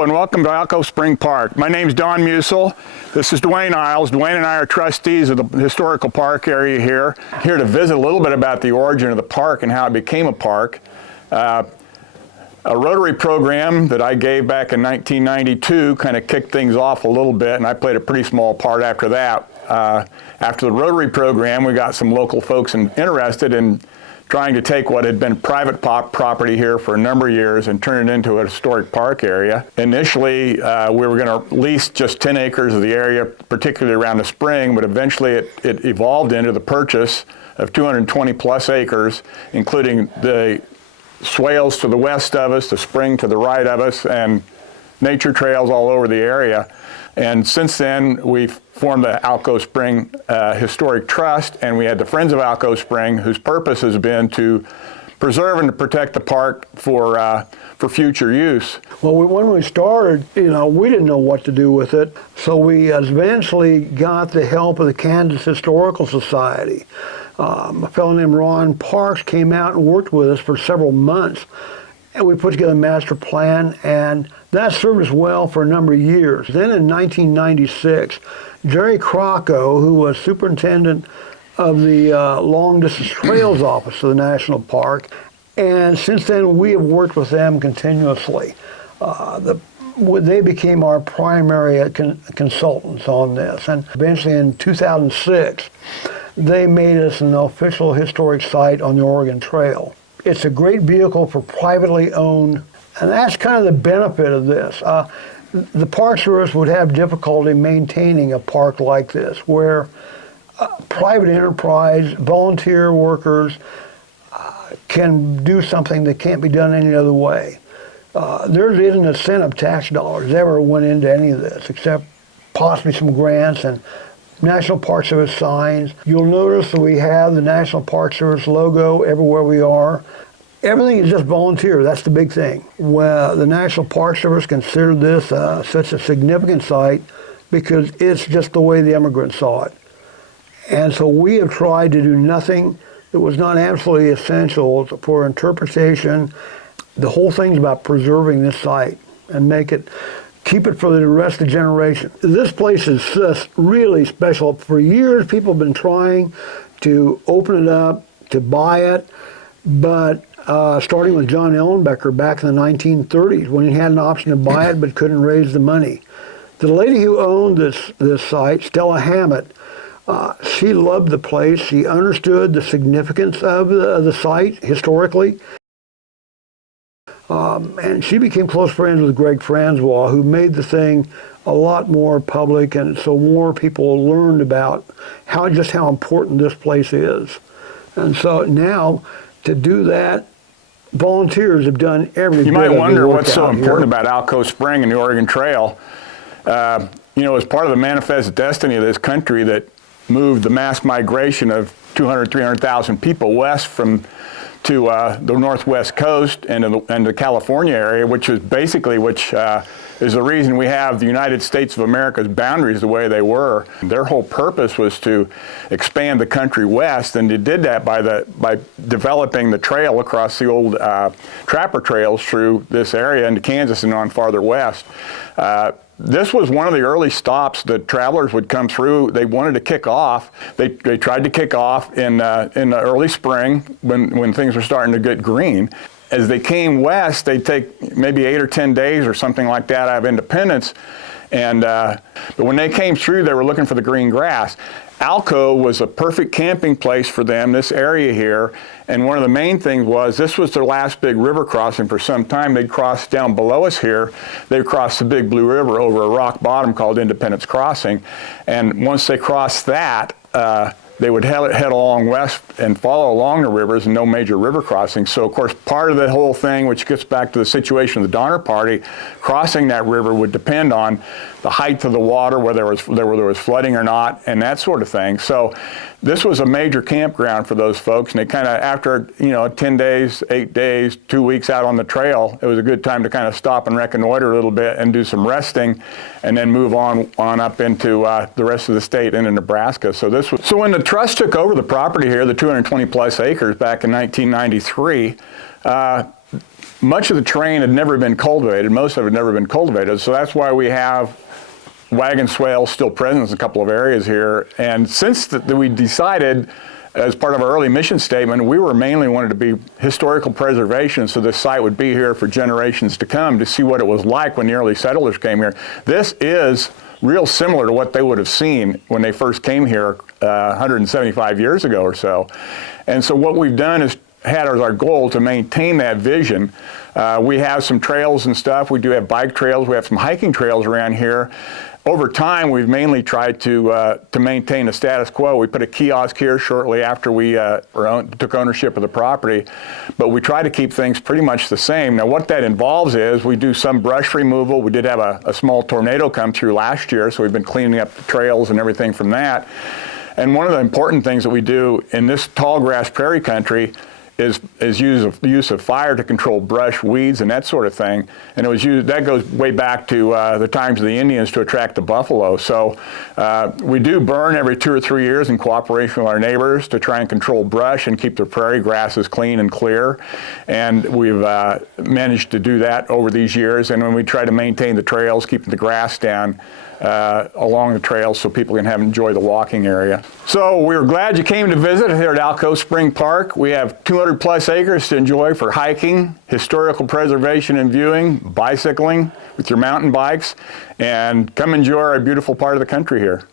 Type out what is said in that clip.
Hello and welcome to Alcove Spring Park. My name's Don Musil. This is Dwayne Isles. Dwayne and I are trustees of the historical park area here. Here to visit a little bit about the origin of the park and how it became a park. A Rotary program that I gave back in 1992 kind of kicked things off a little bit, and I played a pretty small part after that. After the Rotary program, we got some local folks interested in trying to take what had been private property here for a number of years and turn it into a historic park area. Initially, we were going to lease just 10 acres of the area, particularly around the spring, but eventually it evolved into the purchase of 220 plus acres, including the swales to the west of us, the spring to the right of us, and nature trails all over the area. And since then, we've formed the Alcove Spring Historic Trust, and we had the Friends of Alcove Spring, whose purpose has been to preserve and to protect the park for future use. Well, when we started, we didn't know what to do with it, so we eventually got the help of the Kansas Historical Society. A fellow named Ron Parks came out and worked with us for several months, and we put together a master plan, and that served us well for a number of years. Then in 1996, Jerry Crocco, who was superintendent of the Long Distance Trails Office of the National Park, and since then we have worked with them continuously. They became our primary consultants on this, and eventually in 2006, they made us an official historic site on the Oregon Trail. It's a great vehicle for privately owned, and that's kind of the benefit of this. The Park Service would have difficulty maintaining a park like this, where private enterprise, volunteer workers can do something that can't be done any other way. There isn't a cent of tax dollars that ever went into any of this, except possibly some grants and National Park Service signs. You'll notice that we have the National Park Service logo everywhere we are. Everything is just volunteer. That's the big thing. Well, the National Park Service considered this such a significant site because it's just the way the immigrants saw it. And so we have tried to do nothing that was not absolutely essential for interpretation. The whole thing's about preserving this site and keep it for the rest of the generation. This place is just really special. For years, people have been trying to open it up, to buy it, but starting with John Ellenbecker back in the 1930s, when he had an option to buy it but couldn't raise the money. The lady who owned this site, Stella Hammett, she loved the place. She understood the significance of the site historically. And she became close friends with Greg Francois, who made the thing a lot more public, and so more people learned about how important this place is. And so now, to do that, volunteers have done every You bit might of the wonder work what's so out important here. about Alcove Spring and the Oregon Trail. As part of the manifest destiny of this country that moved the mass migration of 200, 300,000 people west to the northwest coast and the California area, which is the reason we have the United States of America's boundaries the way they were. Their whole purpose was to expand the country west, and they did that by developing the trail across the old trapper trails through this area into Kansas and on farther west. This was one of the early stops that travelers would come through. They wanted to kick off. They tried to kick off in the early spring when things were starting to get green. As they came west, they'd take maybe 8 or 10 days or something like that out of Independence. But when they came through, they were looking for the green grass. Alco was a perfect camping place for them, this area here, and one of the main things was this was their last big river crossing for some time. They'd cross down below us here. They'd cross the Big Blue River over a rock bottom called Independence Crossing, and once they crossed that, they would head along west and follow along the rivers, and no major river crossings. So, of course, part of the whole thing, which gets back to the situation of the Donner Party, crossing that river would depend on the height of the water, whether there was flooding or not, and that sort of thing. So this was a major campground for those folks, and they kind of, after 10 days, 8 days, 2 weeks out on the trail, it was a good time to kind of stop and reconnoiter a little bit and do some resting, and then move on up into the rest of the state into Nebraska. So when the trust took over the property here, the 220 plus acres back in 1993. Much of the terrain had never been cultivated. Most of it had never been cultivated. So that's why we have wagon swales still present in a couple of areas here. And since we decided, as part of our early mission statement, we were mainly wanted to be historical preservation, so this site would be here for generations to come to see what it was like when the early settlers came here. This is real similar to what they would have seen when they first came here 175 years ago or so. And so what we've done is had as our goal to maintain that vision. We have some trails and stuff. We do have bike trails. We have some hiking trails around here. Over time, we've mainly tried to maintain the status quo. We put a kiosk here shortly after we took ownership of the property, but we try to keep things pretty much the same. Now, what that involves is we do some brush removal. We did have a small tornado come through last year, so we've been cleaning up the trails and everything from that. And one of the important things that we do in this tall grass prairie country is use of fire to control brush, weeds, and that sort of thing. And it was used, that goes way back to the times of the Indians to attract the buffalo. So we do burn every 2 or 3 years in cooperation with our neighbors to try and control brush and keep the prairie grasses clean and clear. And we've managed to do that over these years. And when we try to maintain the trails, keeping the grass down along the trails so people can enjoy the walking area. So we're glad you came to visit here at Alcove Spring Park. We have 200 plus acres to enjoy for hiking, historical preservation and viewing, bicycling with your mountain bikes, and come enjoy our beautiful part of the country here.